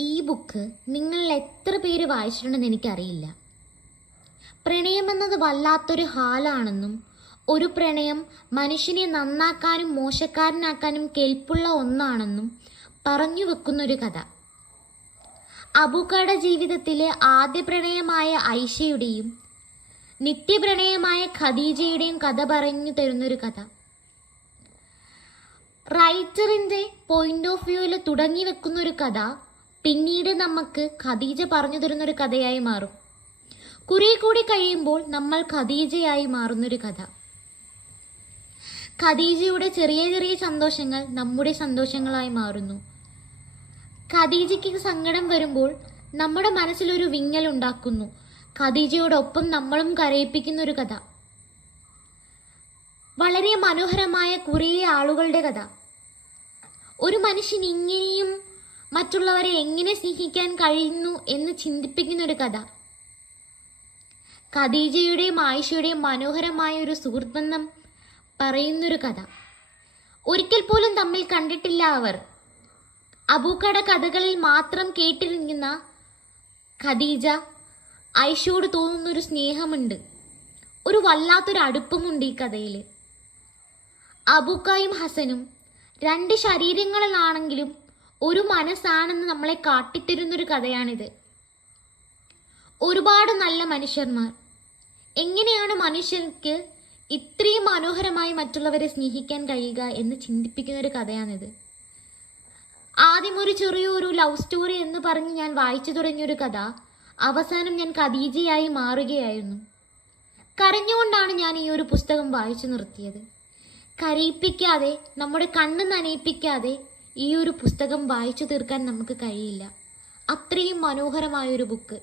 ഈ ബുക്ക് നിങ്ങൾ എത്ര പേര് വായിച്ചിട്ടുണ്ടെന്ന് എനിക്കറിയില്ല. പ്രണയമെന്നത് വല്ലാത്തൊരു ഹാലാണെന്നും ഒരു പ്രണയം മനുഷ്യനെ നന്നാക്കാനും മോശക്കാരനാക്കാനും കെൽപ്പുള്ള ഒന്നാണെന്നും പറഞ്ഞു വെക്കുന്നൊരു കഥ. അബൂക്കയുടെ ജീവിതത്തിലെ ആദ്യ പ്രണയമായ ഐഷയുടെയും നിത്യപ്രണയമായ ഖദീജയുടെയും കഥ പറഞ്ഞു തരുന്നൊരു കഥ. റൈറ്ററിൻ്റെ പോയിന്റ് ഓഫ് വ്യൂവിൽ തുടങ്ങി വെക്കുന്നൊരു കഥ പിന്നീട് നമുക്ക് ഖദീജ പറഞ്ഞു തരുന്നൊരു കഥയായി മാറും. കുറെ കൂടി കഴിയുമ്പോൾ നമ്മൾ ഖദീജയായി മാറുന്നൊരു കഥ. ഖദീജയുടെ ചെറിയ ചെറിയ സന്തോഷങ്ങൾ നമ്മുടെ സന്തോഷങ്ങളായി മാറുന്നു. ഖദീജയ്ക്ക് സങ്കടം വരുമ്പോൾ നമ്മുടെ മനസ്സിലൊരു വിങ്ങൽ ഉണ്ടാക്കുന്നു. ഖദീജയോടൊപ്പം നമ്മളും കരയിപ്പിക്കുന്ന ഒരു കഥ. വളരെ മനോഹരമായ കുറേ ആളുകളുടെ കഥ. ഒരു മനുഷ്യൻ ഇങ്ങനെയും മറ്റുള്ളവരെ എങ്ങനെ സ്നേഹിക്കാൻ കഴിയുന്നു എന്ന് ചിന്തിപ്പിക്കുന്ന ഒരു കഥ. ഖദീജയുടെയും ആയിഷയുടെയും മനോഹരമായ ഒരു സുഹൃത്ത് ബന്ധം പറയുന്നൊരു കഥ. ഒരിക്കൽ പോലും തമ്മിൽ കണ്ടിട്ടില്ല അവർ. അബൂക്കയുടെ കഥകളിൽ മാത്രം കേട്ടിരിക്കുന്ന ഖദീജ ആയിഷയോട് തോന്നുന്നൊരു സ്നേഹമുണ്ട്, ഒരു വല്ലാത്തൊരു അടുപ്പമുണ്ട് ഈ കഥയിൽ. അബൂക്കയും ഹസനും രണ്ട് ശരീരങ്ങളിലാണെങ്കിലും ഒരു മനസ്സാണെന്ന് നമ്മളെ കാട്ടിത്തരുന്നൊരു കഥയാണിത്. ഒരുപാട് നല്ല മനുഷ്യന്മാർ. എങ്ങനെയാണ് മനുഷ്യർക്ക് ഇത്രയും മനോഹരമായി മറ്റുള്ളവരെ സ്നേഹിക്കാൻ കഴിയുക എന്ന് ചിന്തിപ്പിക്കുന്ന ഒരു കഥയാണിത്. ആദ്യം ഒരു ചെറിയൊരു ലവ് സ്റ്റോറി എന്ന് പറഞ്ഞ് ഞാൻ വായിച്ചു തുടങ്ങിയൊരു കഥ അവസാനം ഞാൻ ഖദീജയായി മാറുകയായിരുന്നു. കരഞ്ഞുകൊണ്ടാണ് ഞാൻ ഈ ഒരു പുസ്തകം വായിച്ചു നിർത്തിയത്. കരയിപ്പിക്കാതെ, നമ്മുടെ കണ്ണ് നനയിപ്പിക്കാതെ ഈ ഒരു പുസ്തകം വായിച്ചു തീർക്കാൻ നമുക്ക് കഴിയില്ല. അത്രയും മനോഹരമായൊരു ബുക്ക്.